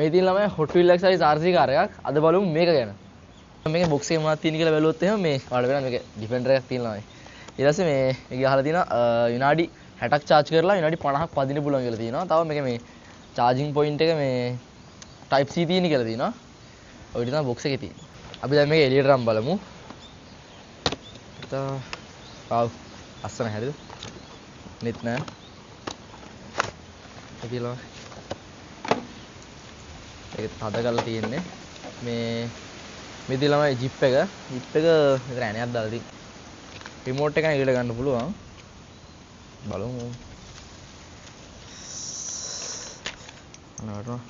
මේ තියෙන ළමයි Hot Wheels XR RC car එකක්. අද බලමු මේක ගැන. මේකේ බොක්ස් එකේ මොනවද තියෙන්නේ කියලා බැලුවොත් එහෙම මේ ඔයාලට වෙනවා මේක ඩිෆෙන්ඩර් එකක් තියෙනවා ළමයි. ඊට පස්සේ මේක අහලා තියෙනවා විනාඩි 60ක් charge කරලා විනාඩි 50ක් පදින්න පුළුවන් කියලා තියෙනවා. තව මේක මේ charging point එක මේ type C තියෙන කියලා තියෙනවා. ඔය ටික තමයි බොක්ස් එකේ තියෙන්නේ. අපි දැන් මේක එළියට නම් බලමු. ආව් අස්සන හැරිද? නෙත් නෑ. එදිලා ඒක තද කරලා තියෙන්නේ. මේ දී ළමයි ජිප් එක මෙතන ඇණයක් දාලා තියෙන්නේ. රිමෝට් එක නැගිට ගන්න පුළුවන්. බලමු. අනවටම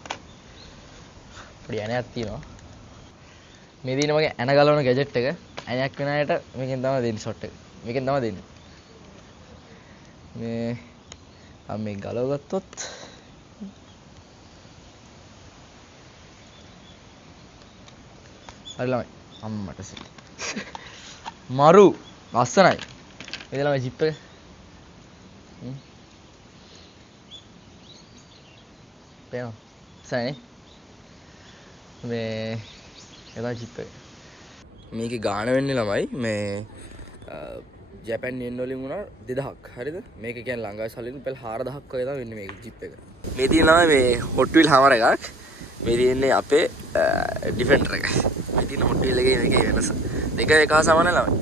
පොඩි ඇණයක් තියෙනවා. මේ දින මගේ ඇණ ගලවන ගැජට් එක. ඇණයක් වෙන අයට මේකෙන් තමයි දෙන්නේ ෂොට් එක. මේකෙන් තමයි දෙන්නේ. මේ ගලව ගත්තොත් හරි ළමයි අම්මට සිට මරු ලස්සනයි මේ ළමයි ජිප් එක පේනවා සනේ මේ එලා ජිප් එක මේකේ ගාණ වෙන්නේ ළමයි මේ ජපන් යෙන් වලින් වුණා 2000ක් හරිද මේක කියන්නේ ලංකාවේ සල්ලින් පෙල් 4000ක් වගේ තමයි වෙන්නේ මේක ජිප් එක මේ තියෙනවා මේ Hot Wheel Hammer එකක් මේ තියෙන්නේ අපේ ඩිෆෙන්ඩර් එක මේ තියෙන Hot Wheel එකේ මේකේ වෙනස දෙක එක හා සමාන ළමයි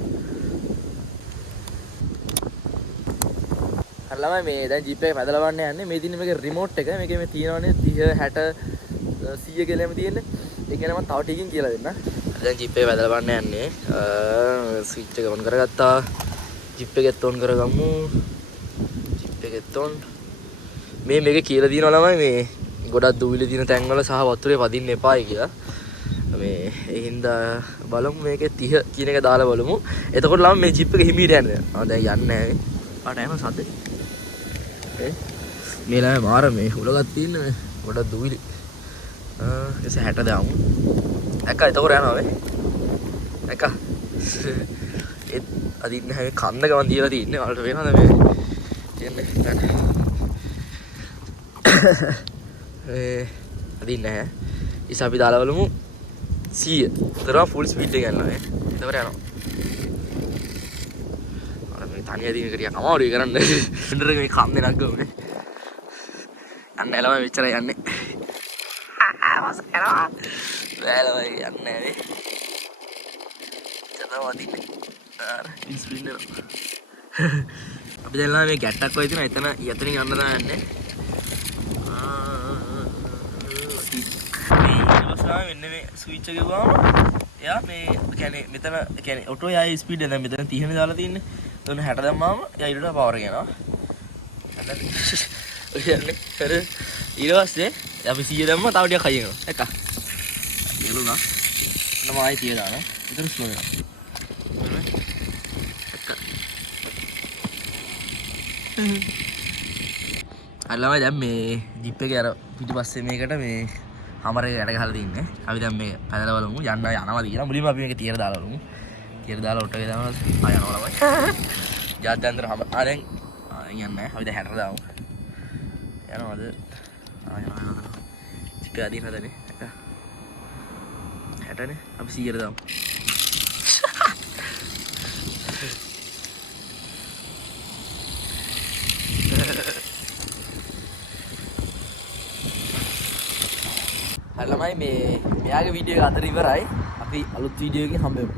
හරි ළමයි මේ දැන් ජිප් එක පැදලා වන්න යන්නේ මේ තියෙන්නේ මේකේ රිමෝට් එක මේකේ මේ තියෙනවානේ 30 60 100 කියලා එම තියෙන්නේ ඒක ගැන මම තව ටිකකින් කියලා දෙන්න දැන් ජිප් එක පැදලා වන්න යන්නේ ස්විච් එක ඔන් කරගත්තා ජිප් එකෙත් ඔන් කරගමු ජිප් එකෙත් ඔන් මේකේ කියලා දිනවා ළමයි මේ ගොඩක් දූවිලි දින තැන්වල සහ වතුරේ වදින්න එපායි කියලා මේ ඒ හින්දා බලමු මේකේ 30 කියන එක දාලා බලමු එතකොට ළමයි මේ ජිප් එක හිමීට යන්නේ දැන් යන්නේ නැහැ ආට යන සද්ද මේ ළමයි මාර මේ උලගක් තියෙන මේ ගොඩක් දූවිලි එසේ 60 දාමු එක එතකොට යනවා මේ එක ඒ අදින්න හැම කන්න ගමන් දීලා තින්නේ වලට වෙනවද මේ කියන්නේ අදින්න නැහැ ඉතින් අපි දාලා බලමු 100 තරම් ෆුල් ස්පීඩ් එක යනවා මේ එතකොට යනවා අර මේ තනිය දින කරියා කමාරුයි කරන්න ෆෙන්ඩර් එක මේ කන්නේ නැග්ගම යන්න එළම මෙච්චර යන්නේ ආවස් කරා බෑලම යන්නේ නැහැ චතවදින්නේ ඉන්ස්පිරින් අපි දැන් මේ ගැට්ටක් වගේ තියෙනවා එතන යතනින් යන්න තමයි යන්නේ මේ ඉවසලා මෙන්න මේ ස්විච් එක ගාම එයා මේ කියන්නේ මෙතන කියන්නේ ඔටෝ යයි ස්පීඩ් එක දැන් මෙතන 30 නේ දාලා තින්නේ එතන 60 දැම්මාම එයා ඊට පවර් එක යනවා ඔය යන්නේ හරි ඊට පස්සේ අපි 100 දැම්මම තව ටිකක් හයි වෙනවා එක ඉරුණා නම ආයි 30 දානවා විතර ස්ලෝ වෙනවා අල්ලමයි දැන් මේ ජිප් එකේ අර පිටිපස්සේ මේකට මේ හමර එක යට ගහලා තින්නේ. අපි දැන් මේ පැදලා බලමු යන්න යනවා කියලා. මුලින්ම අපි මේක තියර දාලා බලමු. තියර දාලා ඔට්ට එකේ දානවා ආ යනවා ළමයි. ජාත්‍යන්තර හම දැන් යන්නේ නැහැ. අපි දැන් 60 දාමු. යනවාද? යනවා. ජිප් එක අදින්න හදනේ. 60නේ. අපි 100ට දාමු. හරි ළමයි මේ මෙයාගේ වීඩියෝ එක අතර ඉවරයි. අපි අලුත් වීඩියෝ එකකින් හම්බෙමු.